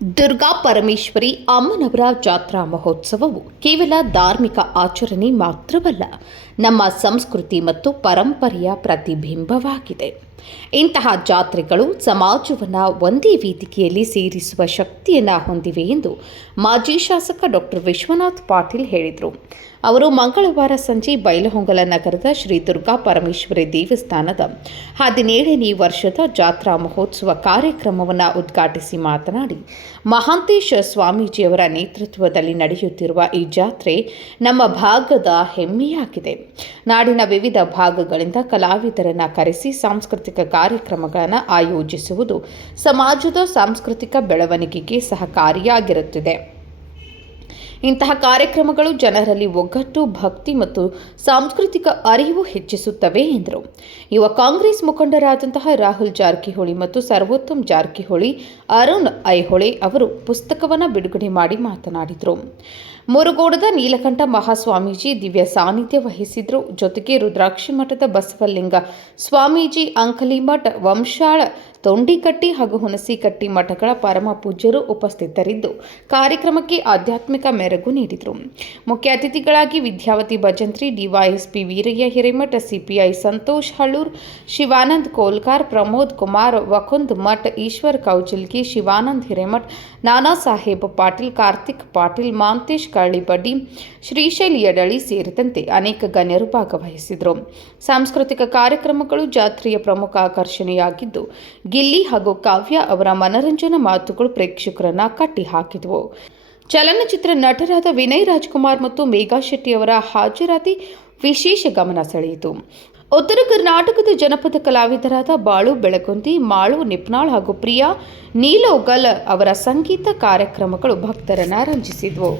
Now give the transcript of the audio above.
ದುರ್ಗಾ ಪರಮೇಶ್ವರಿ ಅಮ್ಮನವರ ಜಾತ್ರಾ ಮಹೋತ್ಸವವು ಕೇವಲ ಧಾರ್ಮಿಕ ಆಚರಣೆ ಮಾತ್ರವಲ್ಲ, ನಮ್ಮ ಸಂಸ್ಕೃತಿ ಮತ್ತು ಪರಂಪರೆಯ ಪ್ರತಿಬಿಂಬವಾಗಿದೆ. ಇಂತಹ ಜಾತ್ರೆಗಳು ಸಮಾಜವನ್ನು ಒಂದೇ ವೇದಿಕೆಯಲ್ಲಿ ಸೇರಿಸುವ ಶಕ್ತಿಯನ್ನು ಹೊಂದಿವೆ ಎಂದು ಮಾಜಿ ಶಾಸಕ ಡಾಕ್ಟರ್ ವಿಶ್ವನಾಥ್ ಪಾಟೀಲ್ ಹೇಳಿದರು. ಅವರು ಮಂಗಳವಾರ ಸಂಜೆ ಬೈಲಹೊಂಗಲ ನಗರದ ಶ್ರೀ ದುರ್ಗಾ ಪರಮೇಶ್ವರಿ ದೇವಸ್ಥಾನದ 17ನೇ ವರ್ಷದ ಜಾತ್ರಾ ಮಹೋತ್ಸವ ಕಾರ್ಯಕ್ರಮವನ್ನು ಉದ್ಘಾಟಿಸಿ ಮಾತನಾಡಿ, ಮಹಾಂತೇಶ ಸ್ವಾಮೀಜಿಯವರ ನೇತೃತ್ವದಲ್ಲಿ ನಡೆಯುತ್ತಿರುವ ಈ ಜಾತ್ರೆ ನಮ್ಮ ಭಾಗದ ಹೆಮ್ಮೆಯಾಗಿದೆ. ನಾಡಿನ ವಿವಿಧ ಭಾಗಗಳಿಂದ ಕಲಾವಿದರನ್ನು ಕರೆಸಿ ಸಾಂಸ್ಕೃತಿಕ ಕಾರ್ಯಕ್ರಮಗಳನ್ನು ಆಯೋಜಿಸುವುದು ಸಮಾಜದ ಸಾಂಸ್ಕೃತಿಕ ಬೆಳವಣಿಗೆಗೆ ಸಹಕಾರಿಯಾಗಿರುತ್ತದೆ. ಇಂತಹ ಕಾರ್ಯಕ್ರಮಗಳು ಜನರಲ್ಲಿ ಒಗ್ಗಟ್ಟು, ಭಕ್ತಿ ಮತ್ತು ಸಾಂಸ್ಕೃತಿಕ ಅರಿವು ಹೆಚ್ಚಿಸುತ್ತವೆ ಎಂದರು. ಯುವ ಕಾಂಗ್ರೆಸ್ ಮುಖಂಡರಾದಂತಹ ರಾಹುಲ್ ಜಾರಕಿಹೊಳಿ ಮತ್ತು ಸರ್ವೋತ್ತಮ್ ಜಾರಕಿಹೊಳಿ, ಅರುಣ್ ಐಹೊಳೆ ಅವರು ಪುಸ್ತಕವನ್ನು ಬಿಡುಗಡೆ ಮಾಡಿ ಮಾತನಾಡಿದರು. ಮುರುಗೋಡದ ನೀಲಕಂಠ ಮಹಾಸ್ವಾಮೀಜಿ ದಿವ್ಯ ಸಾನ್ನಿಧ್ಯ ವಹಿಸಿದ್ರು. ಜೊತೆಗೆ ರುದ್ರಾಕ್ಷಿ ಮಠದ ಬಸವಲಿಂಗ ಸ್ವಾಮೀಜಿ, ಅಂಕಲಿಮಠ, ವಂಶಾಳ, ತೊಂಡಿಕಟ್ಟಿ ಹಾಗೂ ಹುಣಸಿಕಟ್ಟಿ ಮಠಗಳ ಪರಮ ಪೂಜ್ಯರು ಉಪಸ್ಥಿತರಿದ್ದು ಕಾರ್ಯಕ್ರಮಕ್ಕೆ ಆಧ್ಯಾತ್ಮಿಕ ಮೆರುಗು ನೀಡಿದರು. ಮುಖ್ಯ ಅತಿಥಿಗಳಾಗಿ ವಿದ್ಯಾವತಿ ಭಜಂತ್ರಿ, ಡಿವೈಎಸ್ಪಿ ವೀರಯ್ಯ ಹಿರೇಮಠ, ಸಿಪಿಐ ಸಂತೋಷ್ ಹಳ್ಳೂರ್, ಶಿವಾನಂದ್ ಕೋಲ್ಕಾರ್, ಪ್ರಮೋದ್ ಕುಮಾರ್ ವಕುಂದ್ ಮಠ್, ಈಶ್ವರ್ ಕೌಜಲ್ಗಿ, ಶಿವಾನಂದ್ ಹಿರೇಮಠ್, ನಾನಾ ಸಾಹೇಬ್ ಪಾಟೀಲ್, ಕಾರ್ತಿಕ್ ಪಾಟೀಲ್, ಮಾಂತೇಶ್ ಕಳ್ಳಿಬಡ್ಡಿ, ಶ್ರೀಶೈಲ್ ಯಡಳಿ ಸೇರಿದಂತೆ ಅನೇಕ ಗಣ್ಯರು ಭಾಗವಹಿಸಿದರು. ಸಾಂಸ್ಕೃತಿಕ ಕಾರ್ಯಕ್ರಮಗಳು ಜಾತ್ರೆಯ ಪ್ರಮುಖ ಆಕರ್ಷಣೆಯಾಗಿದ್ದು, ಗಿಲ್ಲಿ ಹಾಗೂ ಕಾವ್ಯ ಅವರ ಮನರಂಜನಾ ಮಾತುಗಳು ಪ್ರೇಕ್ಷಕರನ್ನ ಕಟ್ಟಿಹಾಕಿದವು. ಚಲನಚಿತ್ರ ನಟರಾದ ವಿನಯ್ ರಾಜ್ಕುಮಾರ್ ಮತ್ತು ಮೇಘಾ ಶೆಟ್ಟಿ ಅವರ ಹಾಜರಾತಿ ವಿಶೇಷ ಗಮನ ಸೆಳೆಯಿತು. ಉತ್ತರ ಕರ್ನಾಟಕದ ಜನಪದ ಕಲಾವಿದರಾದ ಬಾಳು ಬೆಳಗುಂದಿ, ಮಾಳು ನಿಪ್ನಾಳ್ ಹಾಗೂ ಪ್ರಿಯಾ ನೀಲೋಗಲ್ ಅವರ ಸಂಗೀತ ಕಾರ್ಯಕ್ರಮಗಳು ಭಕ್ತರನ್ನ ರಂಜಿಸಿದವು.